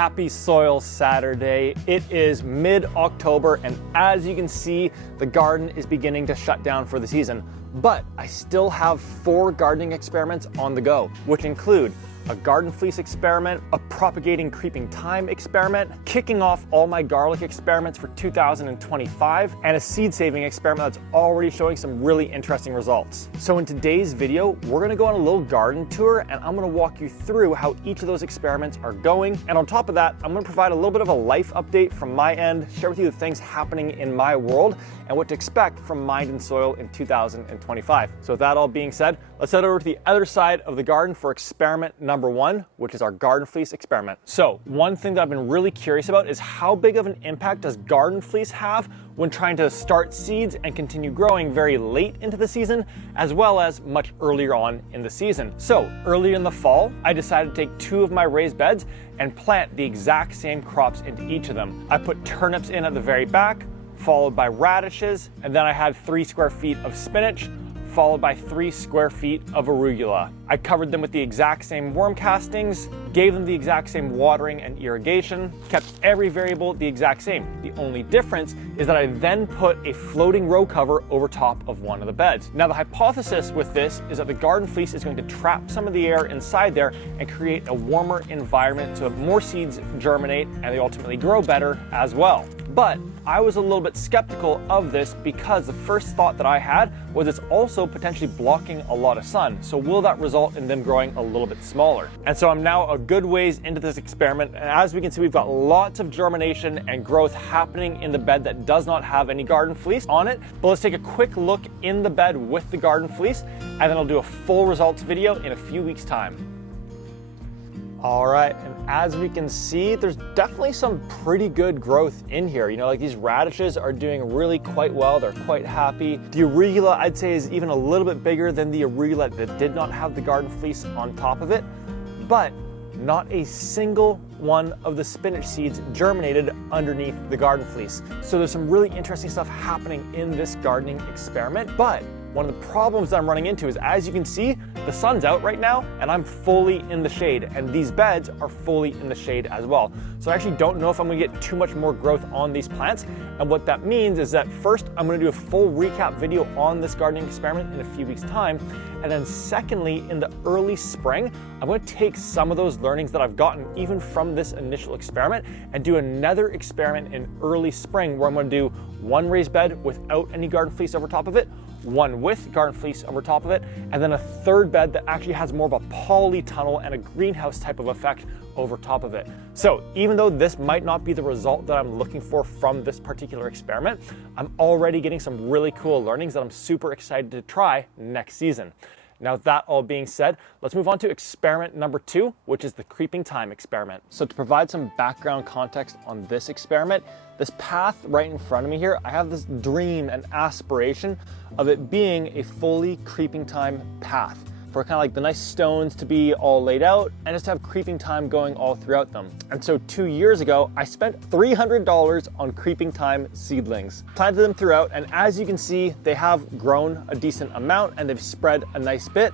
Happy Soil Saturday. It is mid-October, and as you can see, the garden is beginning to shut down for the season. But I still have 4 gardening experiments on the go, which include a garden fleece experiment, a propagating creeping thyme experiment, kicking off all my garlic experiments for 2025, and a seed saving experiment that's already showing some really interesting results. So in today's video, we're gonna go on a little garden tour, and I'm gonna walk you through how each of those experiments are going. And on top of that, I'm gonna provide a little bit of a life update from my end, share with you the things happening in my world, and what to expect from Mind and Soil in 2025. So with that all being said, let's head over to the other side of the garden for experiment number 1, which is our garden fleece experiment. So one thing that I've been really curious about is how big of an impact does garden fleece have when trying to start seeds and continue growing very late into the season, as well as much earlier on in the season. So early in the fall, I decided to take 2 of my raised beds and plant the exact same crops into each of them. I put turnips in at the very back, followed by radishes, and then I had 3 square feet of spinach, followed by 3 square feet of arugula. I covered them with the exact same worm castings, gave them the exact same watering and irrigation, kept every variable the exact same. The only difference is that I then put a floating row cover over top of one of the beds. Now the hypothesis with this is that the garden fleece is going to trap some of the air inside there and create a warmer environment so that more seeds germinate and they ultimately grow better as well. But I was a little bit skeptical of this because the first thought that I had was it's also potentially blocking a lot of sun. So will that result in them growing a little bit smaller? And so I'm now a good ways into this experiment. And as we can see, we've got lots of germination and growth happening in the bed that does not have any garden fleece on it. But let's take a quick look in the bed with the garden fleece, and then I'll do a full results video in a few weeks' time. All right, and as we can see, there's definitely some pretty good growth in here. You know, like these radishes are doing really quite well. They're quite happy. The arugula, I'd say, is even a little bit bigger than the arugula that did not have the garden fleece on top of it. But not a single one of the spinach seeds germinated underneath the garden fleece. So there's some really interesting stuff happening in this gardening experiment. But one of the problems that I'm running into is, as you can see, the sun's out right now and I'm fully in the shade, and these beds are fully in the shade as well. So I actually don't know if I'm gonna get too much more growth on these plants. And what that means is that first, I'm gonna do a full recap video on this gardening experiment in a few weeks' time. And then secondly, in the early spring, I'm gonna take some of those learnings that I've gotten even from this initial experiment and do another experiment in early spring where I'm gonna do 1 raised bed without any garden fleece over top of it, 1 with garden fleece over top of it, and then a 3rd bed that actually has more of a polytunnel and a greenhouse type of effect over top of it. So even though this might not be the result that I'm looking for from this particular experiment, I'm already getting some really cool learnings that I'm super excited to try next season. Now, with that all being said, let's move on to experiment number 2, which is the creeping thyme experiment. So to provide some background context on this experiment, this path right in front of me here, I have this dream and aspiration of it being a fully creeping thyme path, for kind of like the nice stones to be all laid out and just have creeping thyme going all throughout them. And so 2 years ago, I spent $300 on creeping thyme seedlings, planted them throughout, and as you can see, they have grown a decent amount and they've spread a nice bit,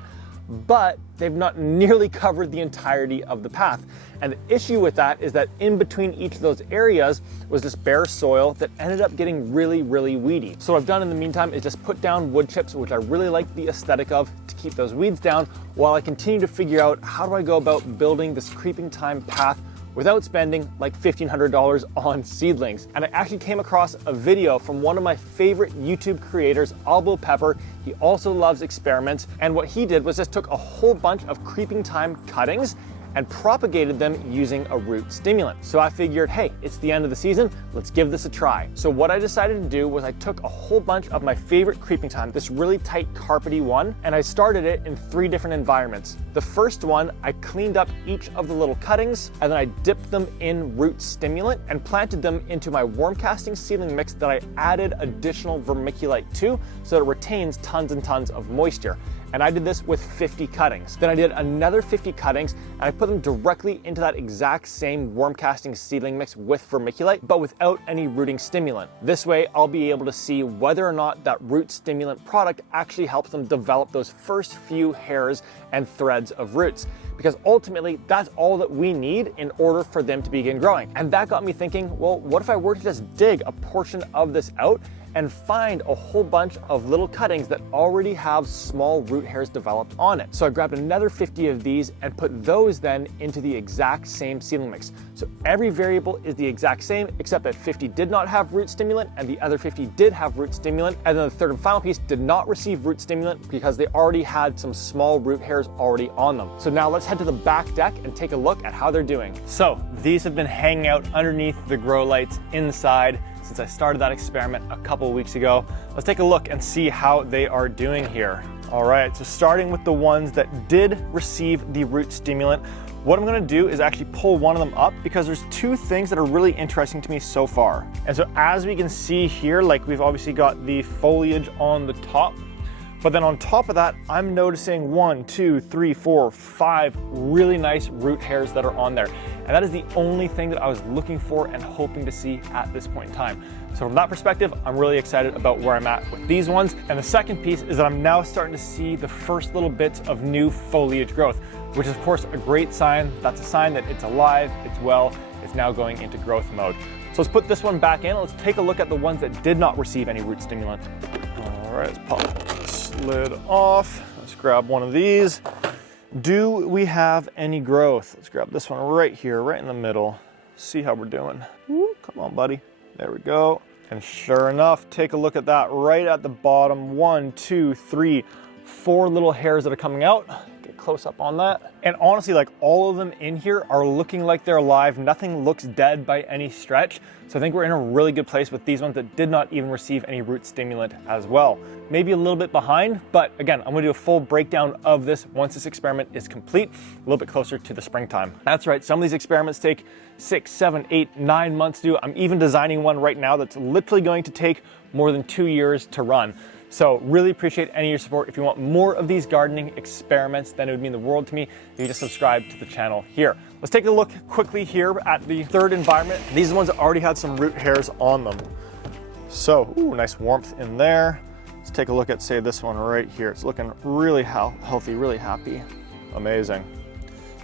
but they've not nearly covered the entirety of the path. And the issue with that is that in between each of those areas was this bare soil that ended up getting really, really weedy. So what I've done in the meantime is just put down wood chips, which I really like the aesthetic of, to keep those weeds down, while I continue to figure out how do I go about building this creeping thyme path without spending like $1,500 on seedlings. And I actually came across a video from one of my favorite YouTube creators, Albo Pepper. He also loves experiments, and what he did was just took a whole bunch of creeping thyme cuttings and propagated them using a root stimulant. So I figured, hey, it's the end of the season, let's give this a try. So what I decided to do was I took a whole bunch of my favorite creeping thyme, this really tight carpety one, and I started it in 3 different environments. The first one, I cleaned up each of the little cuttings, and then I dipped them in root stimulant and planted them into my worm casting seedling mix that I added additional vermiculite to, so that it retains tons and tons of moisture. And I did this with 50 cuttings. Then I did another 50 cuttings and I put them directly into that exact same worm casting seedling mix with vermiculite, but without any rooting stimulant. This way I'll be able to see whether or not that root stimulant product actually helps them develop those first few hairs and threads of roots. Because ultimately, that's all that we need in order for them to begin growing. And that got me thinking, well, what if I were to just dig a portion of this out and find a whole bunch of little cuttings that already have small root hairs developed on it. So I grabbed another 50 of these and put those then into the exact same seedling mix. So every variable is the exact same, except that 50 did not have root stimulant and the other 50 did have root stimulant. And then the third and final piece did not receive root stimulant because they already had some small root hairs already on them. So now let's head to the back deck and take a look at how they're doing. So these have been hanging out underneath the grow lights inside since I started that experiment a couple weeks ago. Let's take a look and see how they are doing here. All right, so starting with the ones that did receive the root stimulant, what I'm gonna do is actually pull one of them up because there's two things that are really interesting to me so far. And so as we can see here, like we've obviously got the foliage on the top, but then on top of that, I'm noticing 1, 2, 3, 4, 5 really nice root hairs that are on there. And that is the only thing that I was looking for and hoping to see at this point in time. So from that perspective, I'm really excited about where I'm at with these ones. And the second piece is that I'm now starting to see the first little bits of new foliage growth, which is of course a great sign. That's a sign that it's alive, it's well, it's now going into growth mode. So let's put this one back in. Let's take a look at the ones that did not receive any root stimulant. All right, let's pop this lid off. Let's grab one of these. Do we have any growth? Let's grab this one right here, right in the middle. See how we're doing. Ooh, come on, buddy. There we go. And sure enough, take a look at that right at the bottom. 1, 2, 3, 4 little hairs that are coming out. Get close up on that. And honestly, like all of them in here are looking like they're alive. Nothing looks dead by any stretch. So I think we're in a really good place with these ones that did not even receive any root stimulant as well. Maybe a little bit behind, but again, I'm gonna do a full breakdown of this once this experiment is complete, a little bit closer to the springtime. That's right, some of these experiments take 6, 7, 8, 9 months to do. I'm even designing one right now that's literally going to take more than 2 years to run. So really appreciate any of your support. If you want more of these gardening experiments, then it would mean the world to me if you just subscribe to the channel here. Let's take a look quickly here at the third environment. These are the ones that already had some root hairs on them. So, ooh, nice warmth in there. Let's take a look at, say, this one right here. It's looking really healthy, really happy. Amazing.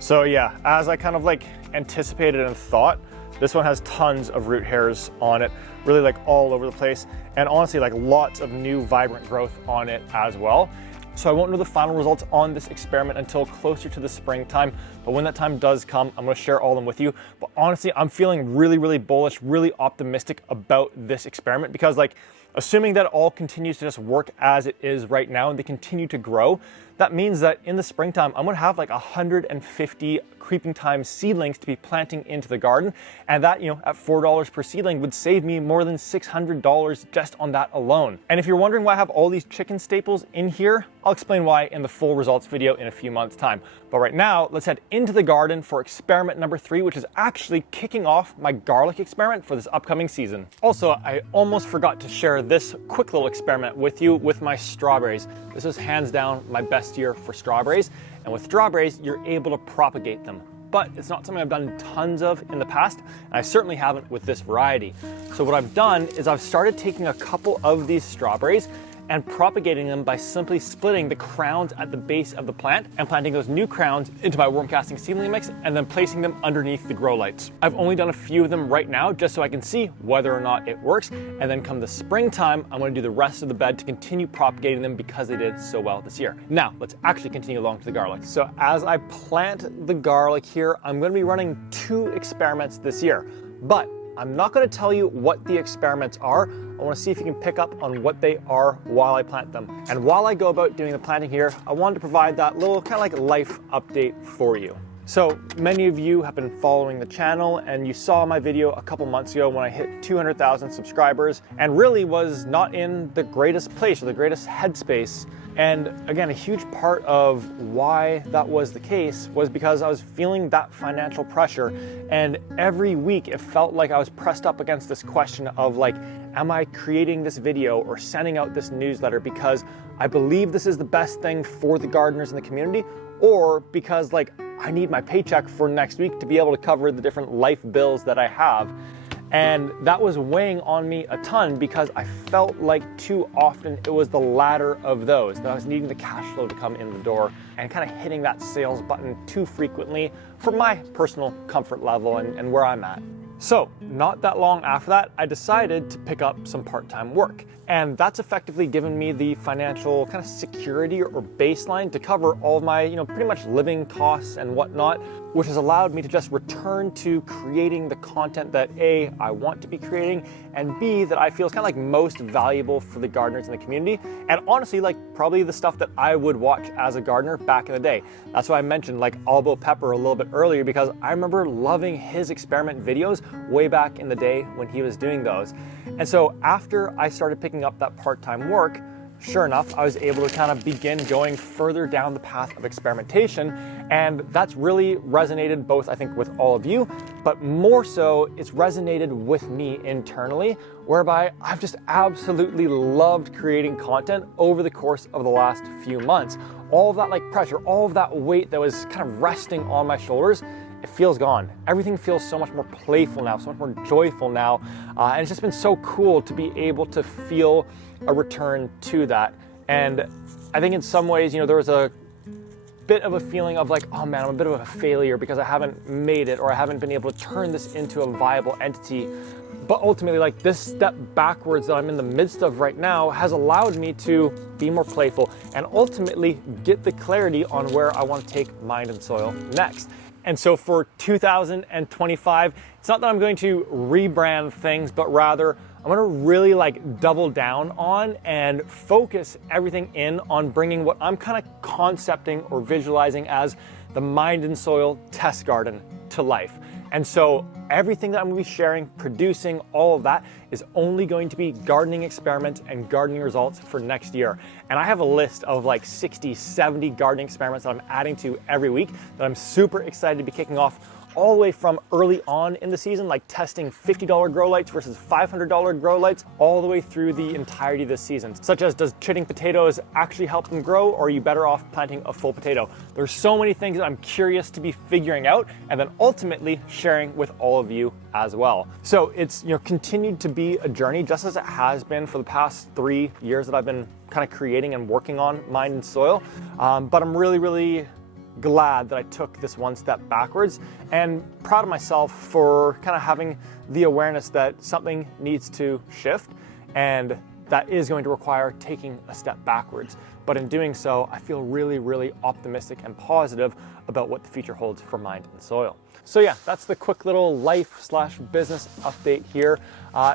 So yeah, as I kind of like anticipated and thought, this one has tons of root hairs on it, really like all over the place. And honestly, like lots of new vibrant growth on it as well. So I won't know the final results on this experiment until closer to the springtime. But when that time does come, I'm gonna share all of them with you. But honestly, I'm feeling really, really bullish, really optimistic about this experiment because like, assuming that all continues to just work as it is right now and they continue to grow, that means that in the springtime, I'm gonna have like 150 creeping time seedlings to be planting into the garden. And that, at $4 per seedling would save me more than $600 just on that alone. And if you're wondering why I have all these chicken staples in here, I'll explain why in the full results video in a few months' time. But right now, let's head into the garden for experiment number 3, which is actually kicking off my garlic experiment for this upcoming season. Also, I almost forgot to share this quick little experiment with you with my strawberries. This is hands down my best year for strawberries. And with strawberries, you're able to propagate them. But it's not something I've done tons of in the past, and I certainly haven't with this variety. So what I've done is I've started taking a couple of these strawberries and propagating them by simply splitting the crowns at the base of the plant and planting those new crowns into my worm casting seedling mix and then placing them underneath the grow lights. I've only done a few of them right now just so I can see whether or not it works, and then come the springtime, I'm going to do the rest of the bed to continue propagating them because they did so well this year. Now, let's actually continue along to the garlic. So as I plant the garlic here, I'm going to be running 2 experiments this year, but I'm not going to tell you what the experiments are. I want to see if you can pick up on what they are while I plant them. And while I go about doing the planting here, I wanted to provide that little kind of like life update for you. So many of you have been following the channel and you saw my video a couple months ago when I hit 200,000 subscribers and really was not in the greatest place or the greatest headspace. And again, a huge part of why that was the case was because I was feeling that financial pressure. And every week it felt like I was pressed up against this question of like, am I creating this video or sending out this newsletter because I believe this is the best thing for the gardeners in the community, or because like I need my paycheck for next week to be able to cover the different life bills that I have? And that was weighing on me a ton because I felt like too often it was the latter of those, that I was needing the cash flow to come in the door and kind of hitting that sales button too frequently for my personal comfort level and where I'm at. So not that long after that, I decided to pick up some part-time work. And that's effectively given me the financial kind of security or baseline to cover all of my, pretty much living costs and whatnot, which has allowed me to just return to creating the content that A, I want to be creating, and B, that I feel is kind of like most valuable for the gardeners in the community. And honestly, like probably the stuff that I would watch as a gardener back in the day. That's why I mentioned like Albo Pepper a little bit earlier, because I remember loving his experiment videos way back in the day when he was doing those. And so after I started picking up that part-time work, sure enough, I was able to kind of begin going further down the path of experimentation. And that's really resonated both, I think, with all of you, but more so, it's resonated with me internally, whereby I've just absolutely loved creating content over the course of the last few months. All of that like pressure, all of that weight that was kind of resting on my shoulders, it feels gone. Everything feels so much more playful now, so much more joyful now. And it's just been so cool to be able to feel a return to that. And I think in some ways, there was a bit of a feeling of like, oh man, I'm a bit of a failure because I haven't made it, or I haven't been able to turn this into a viable entity. But ultimately, like this step backwards that I'm in the midst of right now has allowed me to be more playful and ultimately get the clarity on where I want to take Mind and Soil next. And so for 2025, it's not that I'm going to rebrand things, but rather I'm going to really like double down on and focus everything in on bringing what I'm kind of concepting or visualizing as the Mind and Soil test garden to life. And so everything that I'm going to be sharing, producing, all of that is only going to be gardening experiments and gardening results for next year. And I have a list of like 60, 70 gardening experiments that I'm adding to every week that I'm super excited to be kicking off, all the way from early on in the season, like testing $50 grow lights versus $500 grow lights, all the way through the entirety of the season, such as, does chitting potatoes actually help them grow, or are you better off planting a full potato? There's so many things that I'm curious to be figuring out and then ultimately sharing with all of you as well. So it's continued to be a journey, just as it has been for the past 3 years that I've been kind of creating and working on Mind and Soil. But I'm really glad that I took this one step backwards, and proud of myself for kind of having the awareness that something needs to shift, and that is going to require taking a step backwards. But in doing so, I feel really optimistic and positive about what the future holds for Mind and Soil. So yeah, that's the quick little life/business update here.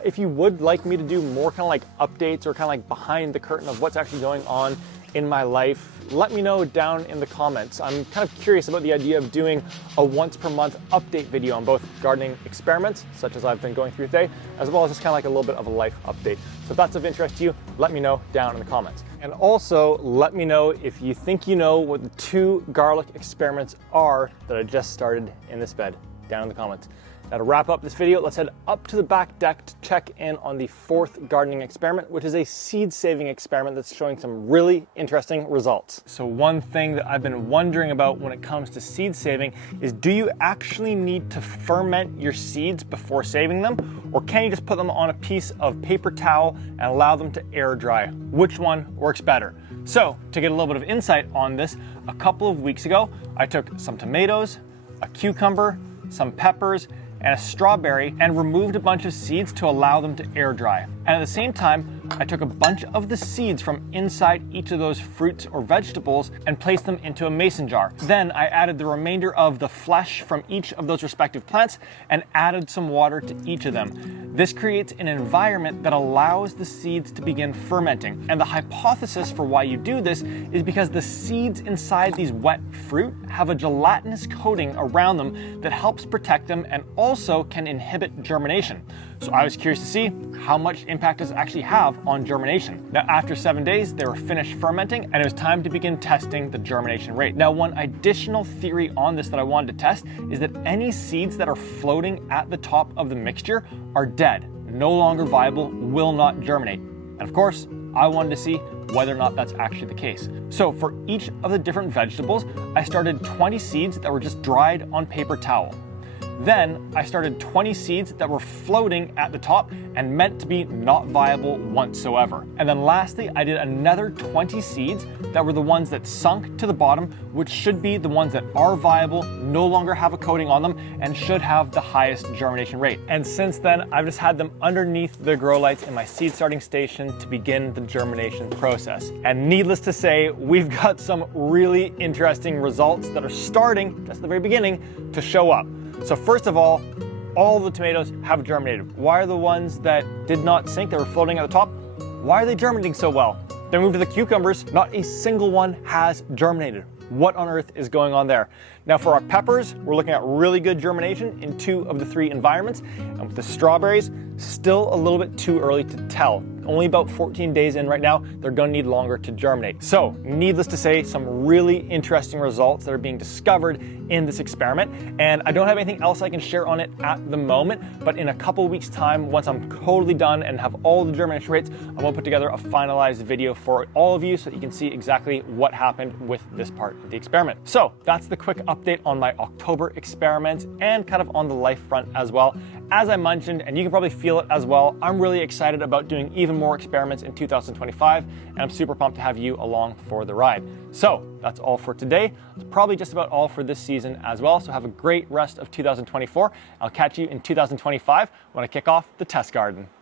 If you would like me to do more kind of like updates or kind of like behind the curtain of what's actually going on in my life, let me know down in the comments. I'm kind of curious about the idea of doing a once per month update video on both gardening experiments, such as I've been going through today, as well as just kind of like a little bit of a life update. So if that's of interest to you, let me know down in the comments. And also let me know if you think you know what the 2 garlic experiments are that I just started in this bed, down in the comments. Now to wrap up this video, let's head up to the back deck to check in on the 4th gardening experiment, which is a seed saving experiment that's showing some really interesting results. So one thing that I've been wondering about when it comes to seed saving is, do you actually need to ferment your seeds before saving them? Or can you just put them on a piece of paper towel and allow them to air dry? Which one works better? So to get a little bit of insight on this, a couple of weeks ago, I took some tomatoes, a cucumber, some peppers, and a strawberry, and removed a bunch of seeds to allow them to air dry. And at the same time, I took a bunch of the seeds from inside each of those fruits or vegetables and placed them into a mason jar. Then I added the remainder of the flesh from each of those respective plants and added some water to each of them. This creates an environment that allows the seeds to begin fermenting. And the hypothesis for why you do this is because the seeds inside these wet fruit have a gelatinous coating around them that helps protect them and also can inhibit germination. So I was curious to see how much impact does it actually have on germination. Now, after 7 days, they were finished fermenting, and it was time to begin testing the germination rate. Now, one additional theory on this that I wanted to test is that any seeds that are floating at the top of the mixture are dead, no longer viable will not germinate. And of course, I wanted to see whether or not that's actually the case. So for each of the different vegetables, I started 20 seeds that were just dried on paper towel. Then I started 20 seeds that were floating at the top and meant to be not viable whatsoever. And then lastly, I did another 20 seeds that were the ones that sunk to the bottom, which should be the ones that are viable, no longer have a coating on them, and should have the highest germination rate. And since then, I've just had them underneath the grow lights in my seed starting station to begin the germination process. And needless to say, we've got some really interesting results that are starting, just at the very beginning, to show up. So first of all the tomatoes have germinated. Why are the ones that did not sink, that were floating at the top, why are they germinating so well? Then move to the cucumbers, not a single one has germinated. What on earth is going on there? Now for our peppers, we're looking at really good germination in 2 of the 3 environments. And with the strawberries, still a little bit too early to tell. Only about 14 days in right now, they're gonna need longer to germinate. So needless to say, some really interesting results that are being discovered in this experiment. And I don't have anything else I can share on it at the moment, but in a couple weeks time, once I'm totally done and have all the germination rates, I'm gonna put together a finalized video for all of you so that you can see exactly what happened with this part of the experiment. So that's the quick update on my October experiment and kind of on the life front as well. As I mentioned, and you can probably feel it as well, I'm really excited about doing even more experiments in 2025, and I'm super pumped to have you along for the ride. So that's all for today. It's probably just about all for this season as well, so have a great rest of 2024. I'll catch you in 2025 when I kick off the test garden.